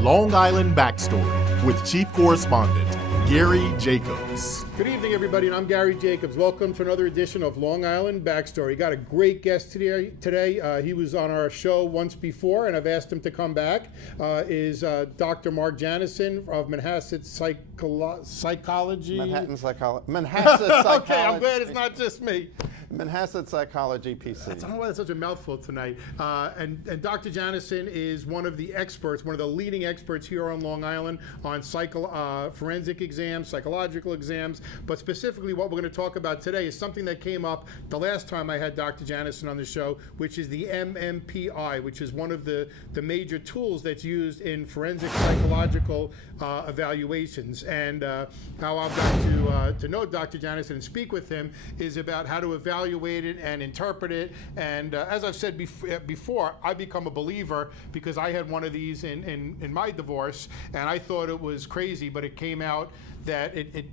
Long Island Backstory with Chief Correspondent Gary Jacobs. Good evening, everybody, and I'm Gary Jacobs. Welcome to another edition of Long Island Backstory. Got a great guest today. He was on our show once before, and I've asked him to come back. Is Dr. Marc Janoson of Manhasset Psychology. Manhattan Psychology. Manhasset Psychology. Okay, I'm glad it's not just me. Manhasset Psychology PC. I don't know why that's such a mouthful tonight. And Dr. Janoson is one of the experts, one of the leading experts here on Long Island on forensic exams, psychological exams. But specifically what we're going to talk about today is something that came up the last time I had Dr. Janoson on the show, which is the MMPI, which is one of the major tools that's used in forensic psychological evaluations. And how I've got to know Dr. Janoson and speak with him is about how to evaluate it and interpret it. And as I've said before, I become a believer because I had one of these in my divorce, and I thought it was crazy, but it came out that it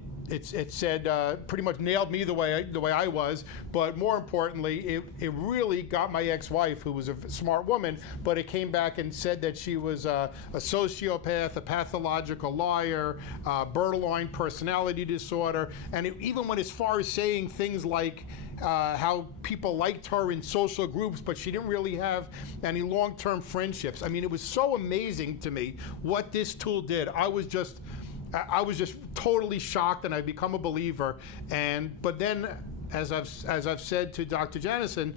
said pretty much nailed me the way I was, but more importantly, it really got my ex-wife, who was a smart woman, but it came back and said that she was a sociopath, a pathological liar, borderline personality disorder, and it even went as far as saying things like how people liked her in social groups, but she didn't really have any long-term friendships. I mean, it was so amazing to me what this tool did. I was just totally shocked, and I've become a believer. But then, as I've said to Dr. Janoson,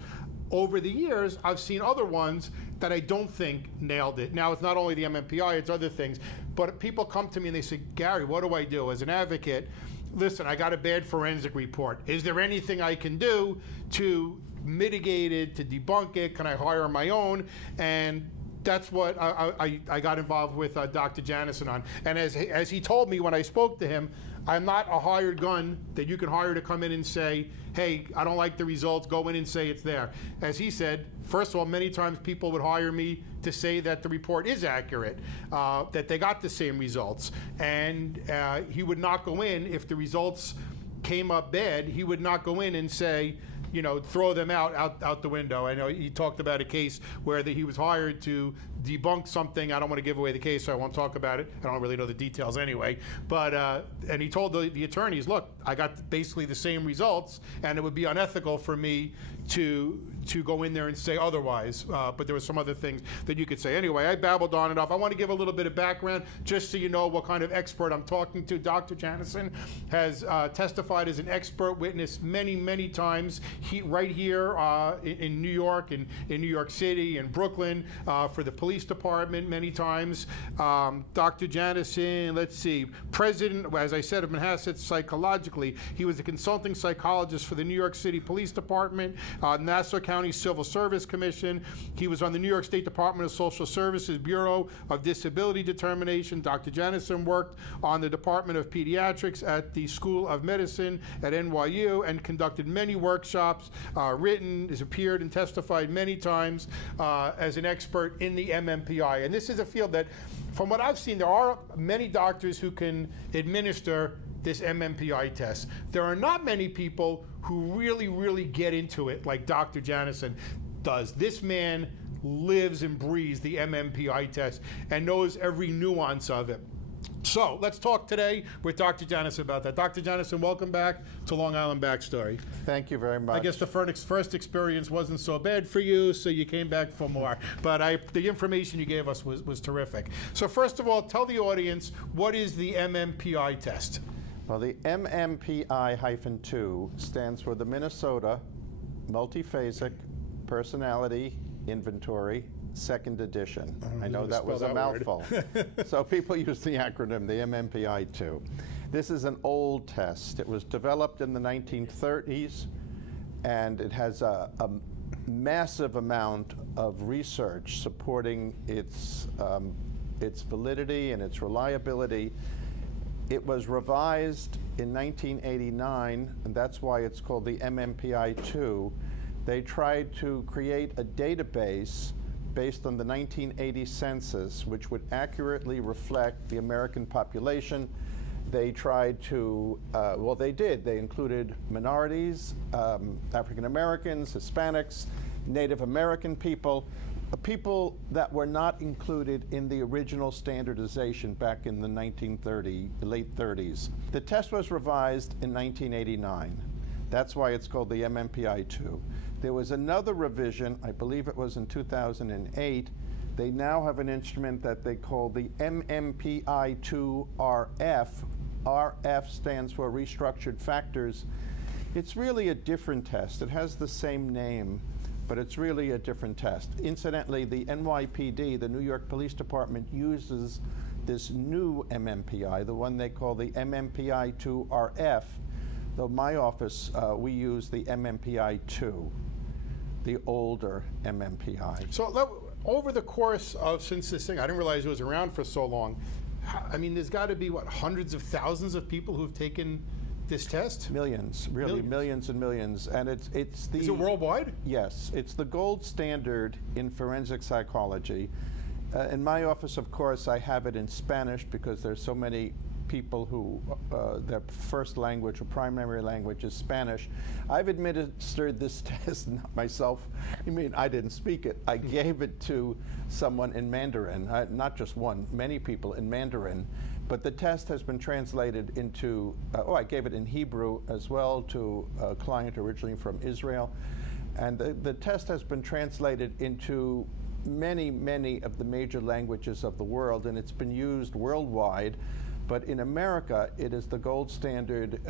over the years, I've seen other ones that I don't think nailed it. Now, it's not only the MMPI, it's other things. But people come to me and they say, Gary, what do I do as an advocate? Listen, I got a bad forensic report. Is there anything I can do to mitigate it, to debunk it? Can I hire my own? And that's what I got involved with Dr. Janoson on. And as he told me when I spoke to him, I'm not a hired gun that you can hire to come in and say, hey, I don't like the results, go in and say it's there. As he said, first of all, many times people would hire me to say that the report is accurate, that they got the same results. And he would not go in, if the results came up bad, he would not go in and say, throw them out the window. I know he talked about a case where he was hired to debunk something. I don't want to give away the case, so I won't talk about it. I don't really know the details anyway. But and he told the attorneys, look, I got basically the same results, and it would be unethical for me to go in there and say otherwise. But there were some other things that you could say. Anyway, I babbled on and off. I want to give a little bit of background just so you know what kind of expert I'm talking to. Dr. Janoson has testified as an expert witness many, many times. Right here in New York, in New York City, in Brooklyn, for the police department many times. Dr. Janoson, let's see, president, as I said, of Manhasset Psychologically. He was a consulting psychologist for the New York City Police Department, Nassau County Civil Service Commission. He was on the New York State Department of Social Services Bureau of Disability Determination. Dr. Janoson worked on the Department of Pediatrics at the School of Medicine at NYU and conducted many workshops, has appeared and testified many times as an expert in the MMPI. And this is a field that, from what I've seen, there are many doctors who can administer this MMPI test. There are not many people who really, really get into it like Dr. Janoson does. This man lives and breathes the MMPI test and knows every nuance of it. So let's talk today with Dr. Janoson about that. Dr. Janoson, welcome back to Long Island Backstory. Thank you very much. I guess the first experience wasn't so bad for you, so you came back for more. But the information you gave us was terrific. So first of all, tell the audience, what is the MMPI test? Well, the MMPI-2 stands for the Minnesota Multiphasic Personality Inventory, second edition. I know that was a mouthful. So people use the acronym, the MMPI-2. This is an old test. It was developed in the 1930s, and it has a massive amount of research supporting its validity and its reliability. It was revised in 1989, and that's why it's called the MMPI-2. They tried to create a database based on the 1980 census, which would accurately reflect the American population. They tried to, they did. They included minorities, African Americans, Hispanics, Native American people, people that were not included in the original standardization back in the late 30s. The test was revised in 1989. That's why it's called the MMPI 2. There was another revision, I believe it was in 2008. They now have an instrument that they call the MMPI 2RF. RF stands for restructured factors. It's really a different test. It has the same name, but it's really a different test. Incidentally, the NYPD, the New York Police Department, uses this new MMPI, the one they call the MMPI 2RF, though my office, we use the MMPI 2, the older MMPI. So over the course of, since this thing, I didn't realize it was around for so long, I mean, there's got to be, what, hundreds of thousands of people who've taken this test? Millions, really, millions and millions. And it's the... Is it worldwide? Yes, it's the gold standard in forensic psychology. In my office, of course, I have it in Spanish because there's so many people who their first language or primary language is Spanish. I've administered this test not myself. I mean, I didn't speak it. I gave it to someone in Mandarin, not just one, many people in Mandarin. But the test has been translated into, I gave it in Hebrew as well to a client originally from Israel. And the test has been translated into many, many of the major languages of the world, and it's been used worldwide. But in America, it is the gold standard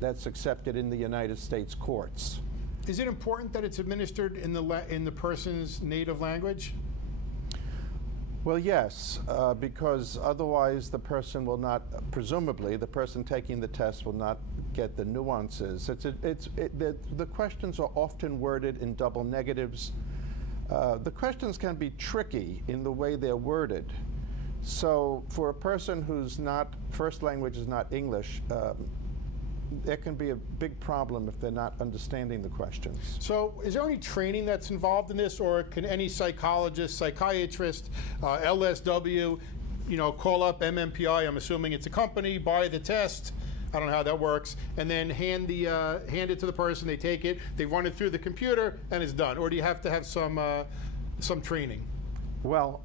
that's accepted in the United States courts. Is it important that it's administered in the person's native language? Well, yes, because otherwise the person will not, presumably, the person taking the test will not get the nuances. The questions are often worded in double negatives. The questions can be tricky in the way they're worded. So for a person whose first language is not English, there can be a big problem if they're not understanding the questions. So is there any training that's involved in this, or can any psychologist, psychiatrist, LSW, call up MMPI, I'm assuming it's a company, buy the test, I don't know how that works, and then hand it to the person, they take it, they run it through the computer, and it's done? Or do you have to have some training? Well,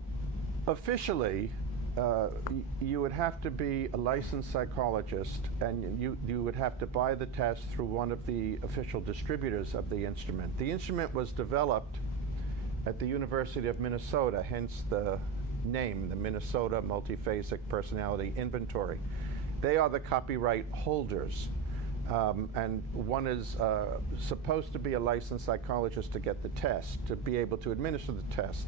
officially, you would have to be a licensed psychologist, and you would have to buy the test through one of the official distributors of the instrument. The instrument was developed at the University of Minnesota, hence the name, the Minnesota Multiphasic Personality Inventory. They are the copyright holders, and one is supposed to be a licensed psychologist to get the test, to be able to administer the test.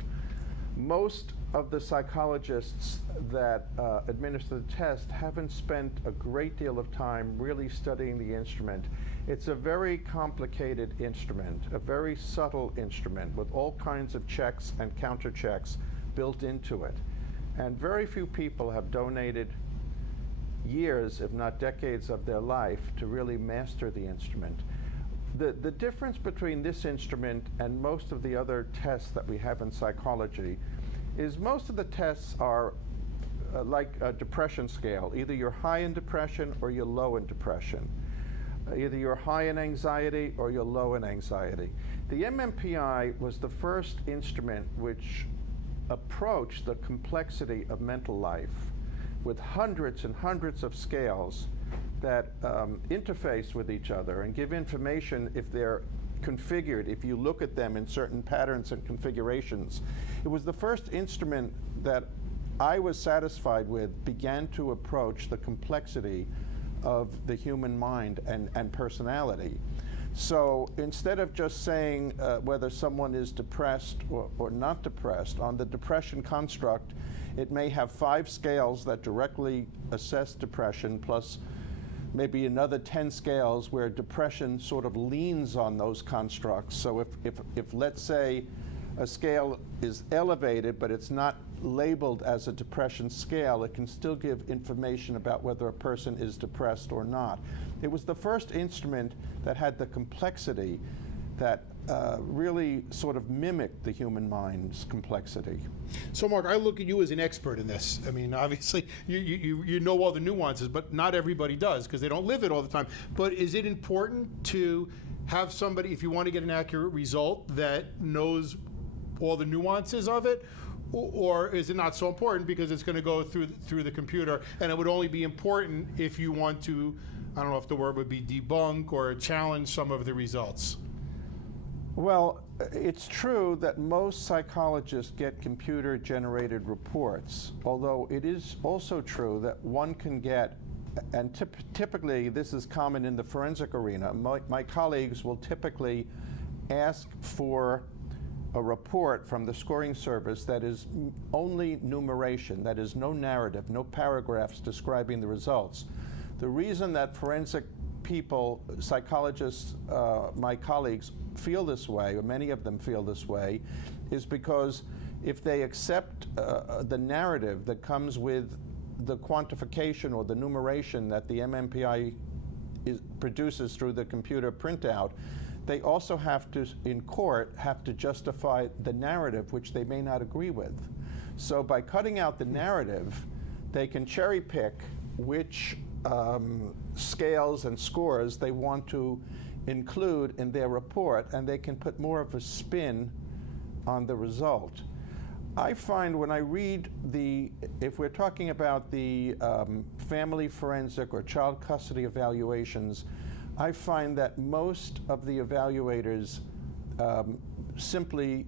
Most of the psychologists that administer the test haven't spent a great deal of time really studying the instrument. It's a very complicated instrument, a very subtle instrument with all kinds of checks and counter checks built into it. And very few people have donated years, if not decades, of their life to really master the instrument. The difference between this instrument and most of the other tests that we have in psychology is most of the tests are like a depression scale. Either you're high in depression or you're low in depression. Either you're high in anxiety or you're low in anxiety. The MMPI was the first instrument which approached the complexity of mental life with hundreds and hundreds of scales that interface with each other and give information if they're configured, if you look at them in certain patterns and configurations. It was the first instrument that I was satisfied with began to approach the complexity of the human mind and personality. So instead of just saying whether someone is depressed or not depressed, on the depression construct, it may have 5 scales that directly assess depression, plus maybe another 10 scales where depression sort of leans on those constructs. So if let's say a scale is elevated, but it's not labeled as a depression scale, it can still give information about whether a person is depressed or not. It was the first instrument that had the complexity that really sort of mimicked the human mind's complexity. So Mark, I look at you as an expert in this. I mean, obviously, you know all the nuances, but not everybody does because they don't live it all the time. But is it important to have somebody, if you want to get an accurate result, that knows all the nuances of it? Or is it not so important because it's going to go through the computer, and it would only be important if you want to, I don't know if the word would be debunk or challenge some of the results? Well, it's true that most psychologists get computer-generated reports, although it is also true that one can get, and typically this is common in the forensic arena, my colleagues will typically ask for a report from the scoring service that is only numeration, that is no narrative, no paragraphs describing the results. The reason that forensic people, psychologists, my colleagues, feel this way, or many of them feel this way, is because if they accept the narrative that comes with the quantification or the numeration that the MMPI produces through the computer printout, they also have to, in court, have to justify the narrative, which they may not agree with. So by cutting out the narrative, they can cherry pick which scales and scores they want to include in their report, and they can put more of a spin on the result. I find when I read if we're talking about the family forensic or child custody evaluations, I find that most of the evaluators simply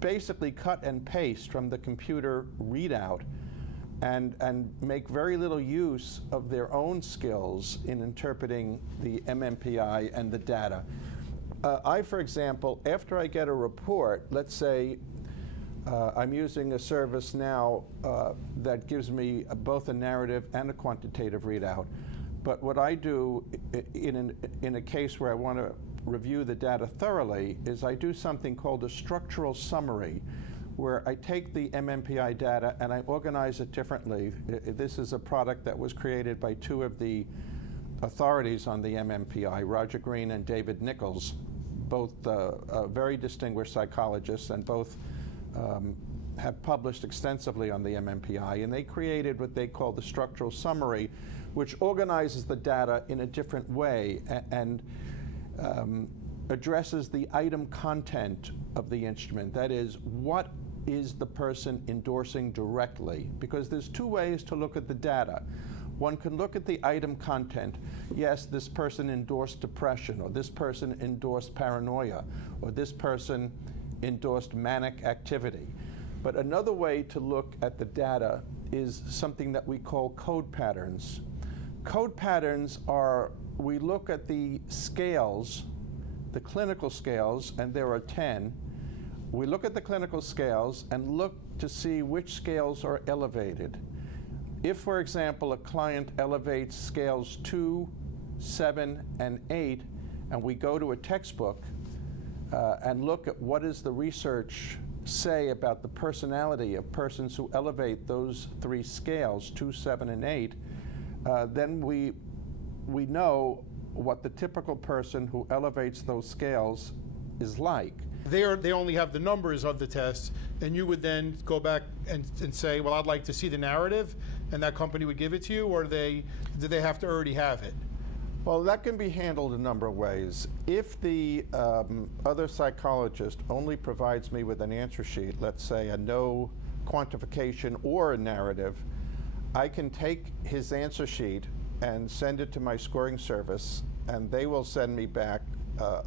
basically cut and paste from the computer readout and make very little use of their own skills in interpreting the MMPI and the data. I, for example, after I get a report, let's say I'm using a service now that gives me both a narrative and a quantitative readout. But what I do in a case where I want to review the data thoroughly is I do something called a structural summary, where I take the MMPI data and I organize it differently. This is a product that was created by two of the authorities on the MMPI, Roger Green and David Nichols, both very distinguished psychologists, and both have published extensively on the MMPI. And they created what they call the structural summary, which organizes the data in a different way and addresses the item content of the instrument. That is, what is the person endorsing directly? Because there's two ways to look at the data. One can look at the item content. Yes, this person endorsed depression, or this person endorsed paranoia, or this person endorsed manic activity. But another way to look at the data is something that we call code patterns. Code patterns are, we look at the scales, the clinical scales, and there are 10. We look at the clinical scales and look to see which scales are elevated. If, for example, a client elevates scales 2, 7, and 8, and we go to a textbook and look at what does the research say about the personality of persons who elevate those three scales, 2, 7, and 8, then we know what the typical person who elevates those scales is like. They only have the numbers of the tests, and you would then go back and say, well, I'd like to see the narrative, and that company would give it to you, or do they have to already have it? Well, that can be handled a number of ways. If the other psychologist only provides me with an answer sheet, let's say a no quantification or a narrative, I can take his answer sheet and send it to my scoring service, and they will send me back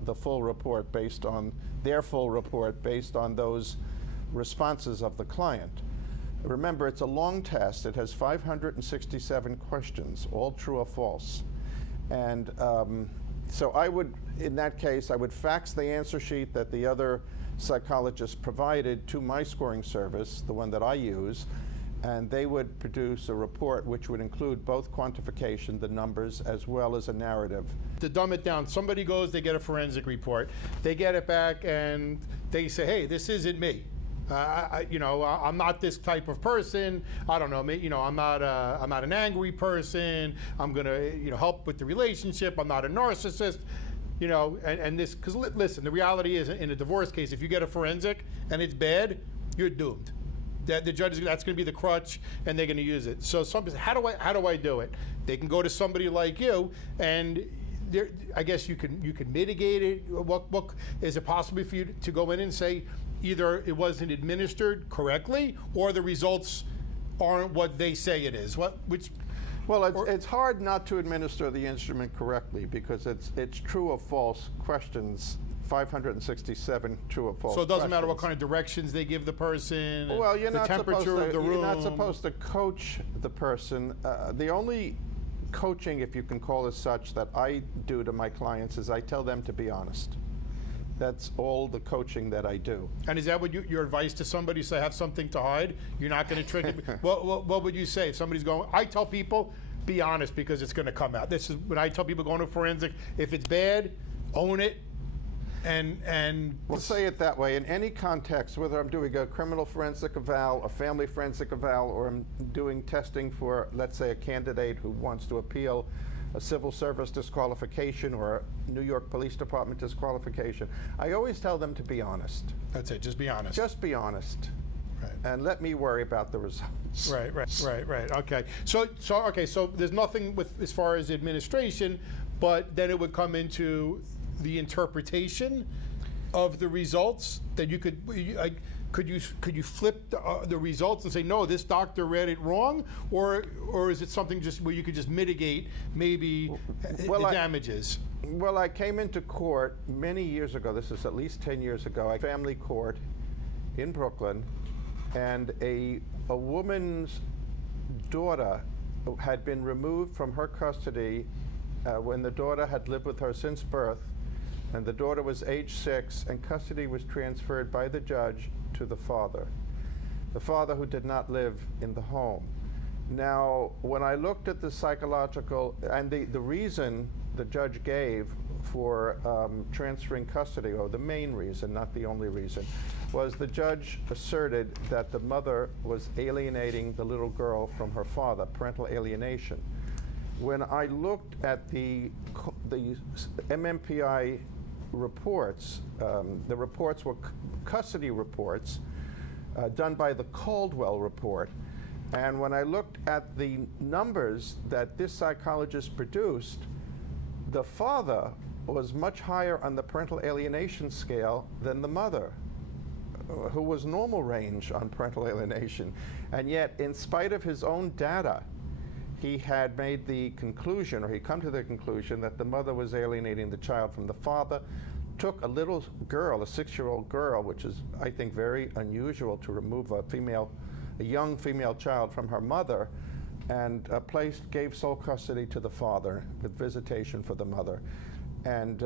the full report based on their full report based on those responses of the client. Remember, it's a long test. It has 567 questions, all true or false. And so I would, in that case, I would fax the answer sheet that the other psychologist provided to my scoring service, the one that I use, and they would produce a report which would include both quantification, the numbers, as well as a narrative. To dumb it down, somebody goes, they get a forensic report, they get it back, and they say, hey, this isn't me. I'm not this type of person. I don't know. I'm not an angry person. I'm gonna, help with the relationship. I'm not a narcissist. And this, because listen, the reality is, in a divorce case, if you get a forensic and it's bad, you're doomed. The judge, that's going to be the crutch, and they're going to use it. So how do I do it? They can go to somebody like you, and I guess you can mitigate it. What is it possible for you to go in and say either it wasn't administered correctly or the results aren't what they say it is? Well, it's hard not to administer the instrument correctly because it's true or false questions. 567 true or false. So it doesn't matter what kind of directions they give the person. Well, the temperature of the room. You're not supposed to coach the person. The only coaching, if you can call it such, that I do to my clients is I tell them to be honest. That's all the coaching that I do. And is that what your advice to somebody? Say, have something to hide? You're not going to trick it? What would you say if somebody's going? I tell people, be honest because it's going to come out. This is when I tell people going to forensic, if it's bad, own it. And we'll say it that way. In any context, whether I'm doing a criminal forensic eval, a family forensic eval, or I'm doing testing for, let's say, a candidate who wants to appeal a civil service disqualification or a New York Police Department disqualification, I always tell them to be honest. That's it. Just be honest. Just be honest. Right. And let me worry about the results. Right. Okay. So there's nothing with as far as administration, but then it would come into the interpretation of the results that you could you flip the results and say no, this doctor read it wrong, or is it something just where you could just mitigate maybe the damages? Well, I came into court many years ago. This is at least 10 years ago. I family court in Brooklyn, and a woman's daughter had been removed from her custody when the daughter had lived with her since birth. And the daughter was age 6, and custody was transferred by the judge to the father who did not live in the home. Now, when I looked at the psychological, and the reason the judge gave for transferring custody, or the main reason, not the only reason, was the judge asserted that the mother was alienating the little girl from her father, parental alienation. When I looked at the MMPI reports, the reports were custody reports done by the Caldwell report. And when I looked at the numbers that this psychologist produced, the father was much higher on the parental alienation scale than the mother, who was normal range on parental alienation. And yet, in spite of his own data, he had made the conclusion, or he'd come to the conclusion, that the mother was alienating the child from the father, took a little girl, a 6-year-old girl, which is, I think, very unusual to remove a young female child from her mother, and gave sole custody to the father with visitation for the mother. And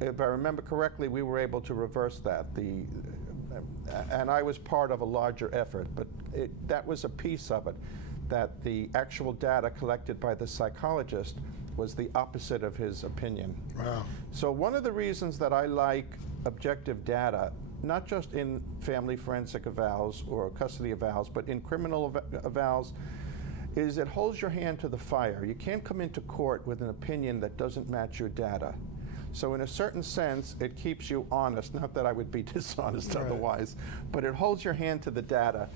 if I remember correctly, we were able to reverse that. And I was part of a larger effort, but that was a piece of it, that the actual data collected by the psychologist was the opposite of his opinion. Wow. So one of the reasons that I like objective data, not just in family forensic evals or custody evals, but in criminal evals, is it holds your hand to the fire. You can't come into court with an opinion that doesn't match your data. So in a certain sense, it keeps you honest. Not that I would be dishonest otherwise, but it holds your hand to the data.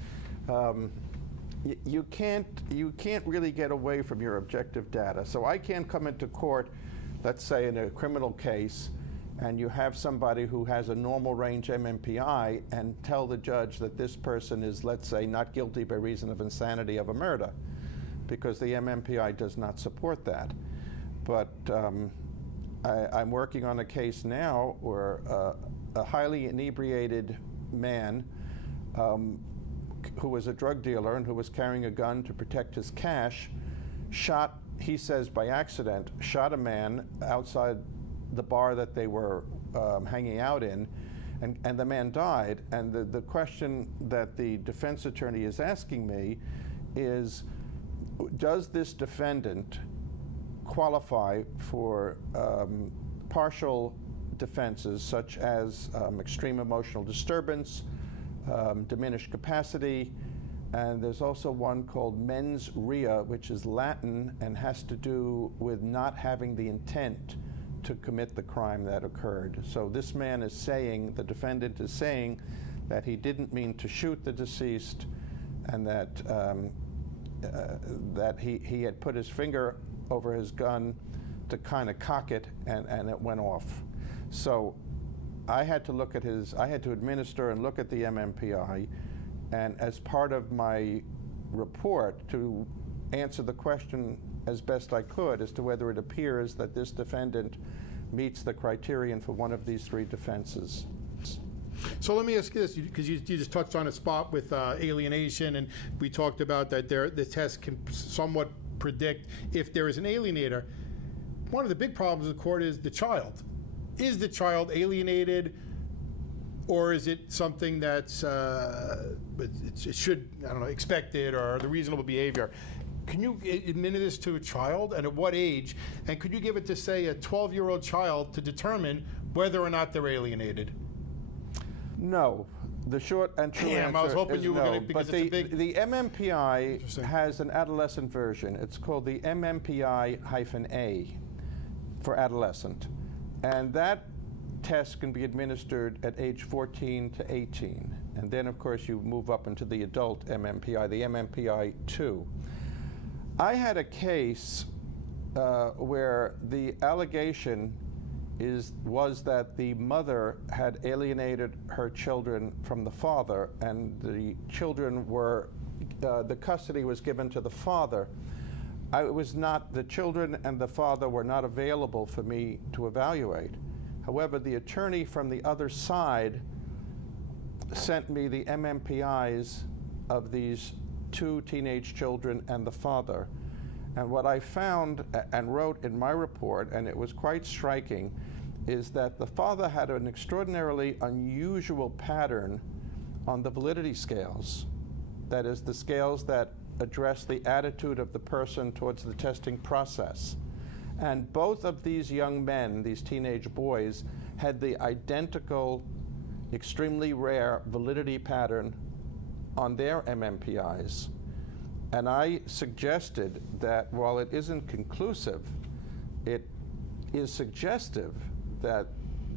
You can't really get away from your objective data. So I can't come into court, let's say in a criminal case, and you have somebody who has a normal range MMPI and tell the judge that this person is, let's say, not guilty by reason of insanity of a murder, because the MMPI does not support that. But I'm working on a case now where a highly inebriated man who was a drug dealer and who was carrying a gun to protect his cash, shot, he says by accident, shot a man outside the bar that they were hanging out in, and the man died. And the question that the defense attorney is asking me is, does this defendant qualify for partial defenses such as extreme emotional disturbance, diminished capacity, and there's also one called mens rea, which is Latin and has to do with not having the intent to commit the crime that occurred. So this man is saying, the defendant is saying, that he didn't mean to shoot the deceased, and that he had put his finger over his gun to kind of cock it, and it went off. So I had to look at I had to administer and look at the MMPI, and as part of my report, to answer the question as best I could as to whether it appears that this defendant meets the criterion for one of these three defenses. So let me ask you this, because you just touched on a spot with alienation, and we talked about that the test can somewhat predict if there is an alienator. One of the big problems of the court is the child. Is the child alienated, or is it something that's it should, I don't know, expected, or the reasonable behavior? Can you administer this to a child, and at what age? And could you give it to, say, a 12-year-old child to determine whether or not they're alienated? No. The short and true answer I was hoping is you were no. going to, because but it's a big... the MMPI has an adolescent version. It's called the MMPI-A for adolescent. And that test can be administered at age 14 to 18. And then, of course, you move up into the adult MMPI, the MMPI-2. I had a case where the allegation was that the mother had alienated her children from the father, and the children were, the custody was given to the father. The children and the father were not available for me to evaluate. However, the attorney from the other side sent me the MMPIs of these two teenage children and the father. And what I found and wrote in my report, and it was quite striking, is that the father had an extraordinarily unusual pattern on the validity scales. That is, the scales that address the attitude of the person towards the testing process. And both of these young men, these teenage boys, had the identical, extremely rare validity pattern on their MMPIs. And I suggested that while it isn't conclusive, it is suggestive that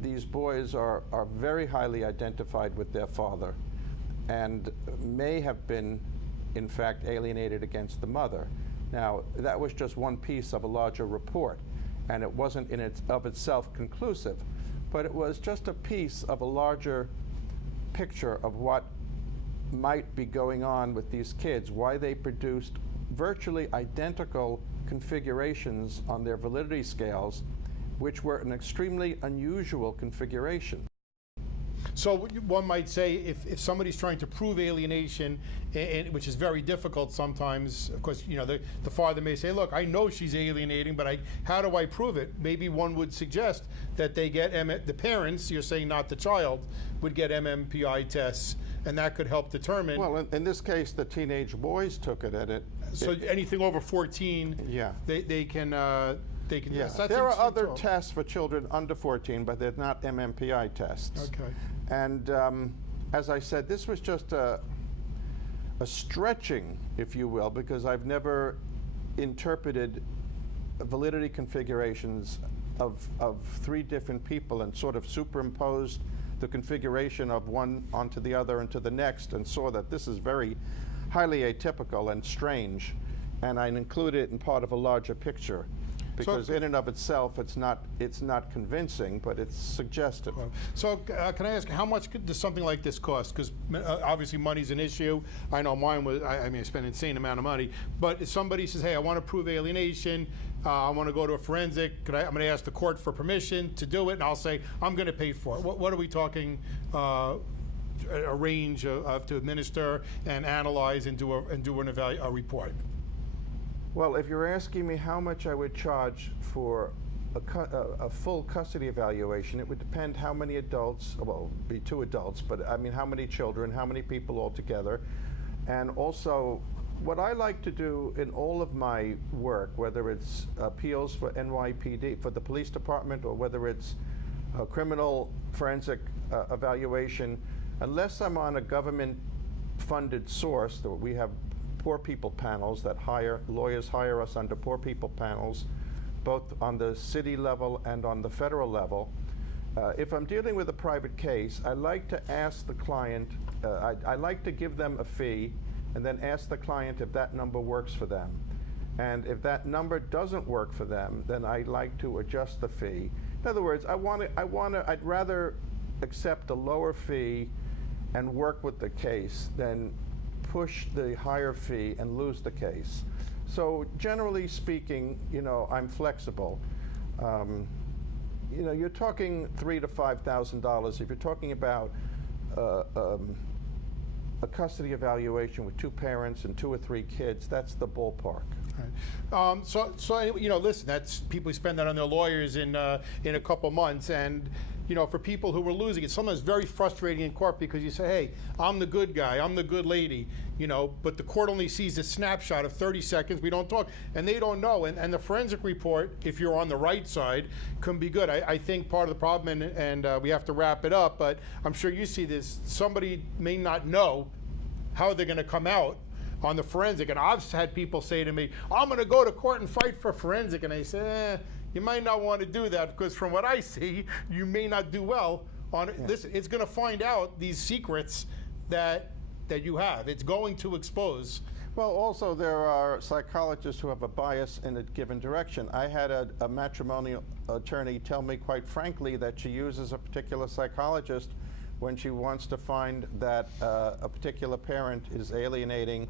these boys are very highly identified with their father and may have been, in fact, alienated against the mother. Now, that was just one piece of a larger report, and it wasn't of itself conclusive, but it was just a piece of a larger picture of what might be going on with these kids, why they produced virtually identical configurations on their validity scales, which were an extremely unusual configuration. So one might say if somebody's trying to prove alienation, which is very difficult sometimes, of course, you know, the father may say, look, I know she's alienating, but how do I prove it? Maybe one would suggest that they get, the parents, you're saying not the child, would get MMPI tests, and that could help determine. Well, in this case, the teenage boys took it, and so anything over 14, yeah, they can yes. That's there are other tests for children under 14, but they're not MMPI tests. Okay. And as I said, this was just a stretching, if you will, because I've never interpreted validity configurations of three different people and sort of superimposed the configuration of one onto the other and to the next, and saw that this is very highly atypical and strange, and I included it in part of a larger picture. Because in and of itself, it's not convincing, but it's suggestive. So can I ask, how much does something like this cost? Because obviously money's an issue. I know mine was, I mean, I spent an insane amount of money. But if somebody says, hey, I want to prove alienation, I want to go to a forensic, I'm going to ask the court for permission to do it, and I'll say, I'm going to pay for it. What are we talking, a range of to administer and analyze and do a report? Well, if you're asking me how much I would charge for a full custody evaluation, it would depend how many adults, well, it'd be 2 adults, but I mean how many children, how many people altogether, and also what I like to do in all of my work, whether it's appeals for NYPD, for the police department, or whether it's a criminal forensic evaluation, unless I'm on a government-funded source, that we have poor people panels that lawyers hire us under poor people panels, both on the city level and on the federal level. If I'm dealing with a private case, I like to ask the client, I like to give them a fee and then ask the client if that number works for them. And if that number doesn't work for them, then I like to adjust the fee. In other words, I'd rather accept a lower fee and work with the case than push the higher fee and lose the case. So generally speaking, I'm flexible. You're talking $3,000 to $5,000. If you're talking about a custody evaluation with 2 parents and 2 or 3 kids, that's the ballpark. Right. Listen, that's people spend that on their lawyers in a couple months, and for people who were losing it, sometimes very frustrating in court because you say, hey, I'm the good guy, I'm the good lady, but the court only sees a snapshot of 30 seconds, we don't talk, and they don't know, and the forensic report, if you're on the right side, can be good. I think part of the problem, and we have to wrap it up, but I'm sure you see this, somebody may not know how they're going to come out on the forensic, and I've had people say to me, I'm going to go to court and fight for forensic, and I say, you might not want to do that because from what I see, you may not do well on it. Yeah. Listen, it's going to find out these secrets that you have. It's going to expose. Well, also there are psychologists who have a bias in a given direction. I had a matrimonial attorney tell me quite frankly that she uses a particular psychologist when she wants to find that a particular parent is alienating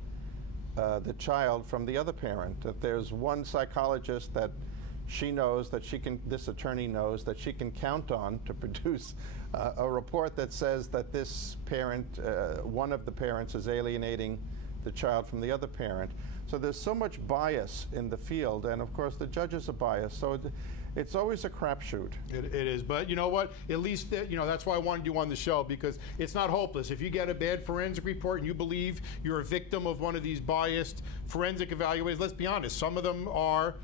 the child from the other parent. That there's one psychologist that she knows that this attorney knows that she can count on to produce a report that says that this parent, one of the parents, is alienating the child from the other parent. So there's so much bias in the field, and of course the judges are biased. So it's always a crapshoot. It is, but you know what? At least that's why I wanted you on the show, because it's not hopeless. If you get a bad forensic report and you believe you're a victim of one of these biased forensic evaluators, let's be honest, some of them are,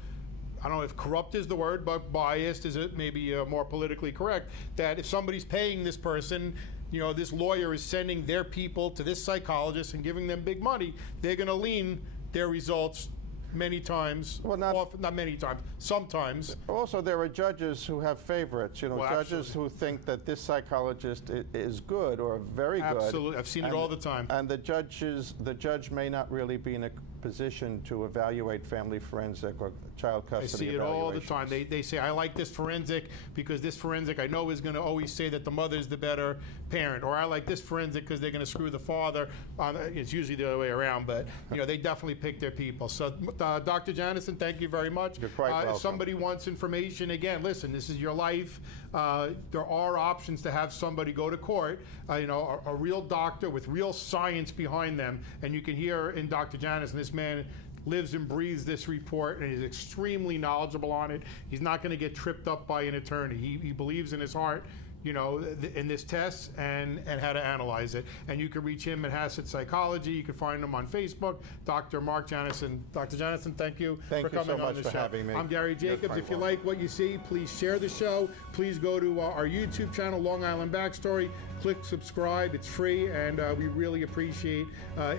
I don't know if corrupt is the word, but biased is it maybe more politically correct, that if somebody's paying this person, this lawyer is sending their people to this psychologist and giving them big money, they're going to lean their results many times, well, not many times, sometimes. Also, there are judges who have favorites, judges absolutely. Who think that this psychologist is good or very good. Absolutely, I've seen it all the time. And the judge may not really be in a position to evaluate family forensic or child custody I see it all the time. They say, I like this forensic because this forensic I know is going to always say that the mother's the better parent, or I like this forensic because they're going to screw the father. It's usually the other way around, but they definitely pick their people. So, Dr. Janoson, thank you very much. You're quite welcome. If somebody wants information, again, listen, this is your life. There are options to have somebody go to court, a real doctor with real science behind them, and you can hear in Dr. Janoson, this man lives and breathes this report and is extremely knowledgeable on it. He's not going to get tripped up by an attorney. He believes in his heart, in this test and how to analyze it. And you can reach him at Hassett Psychology. You can find him on Facebook, Dr. Marc Janoson. Dr. Janoson, thank you for coming on the show. Thank you so much for having me. I'm Gary Jacobs. If you like what you see, please share the show. Please go to our YouTube channel, Long Island Backstory. Click subscribe. It's free, and we really appreciate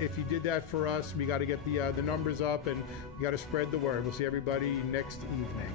if you did that for us. We got to get the numbers up, and we got to spread the word. We'll see everybody next evening.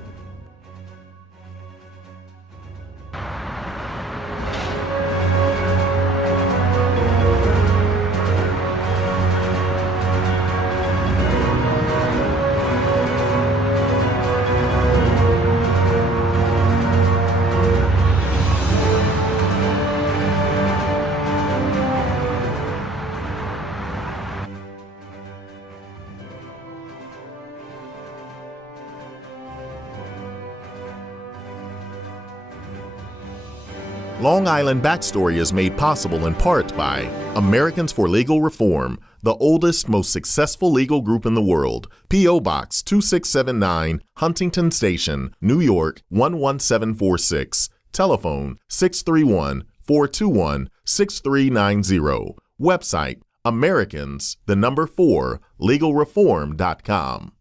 Long Island Backstory is made possible in part by Americans for Legal Reform, the oldest, most successful legal group in the world. P.O. Box 2679, Huntington Station, New York 11746. Telephone 631-421-6390. Website Americans4legalreform.com.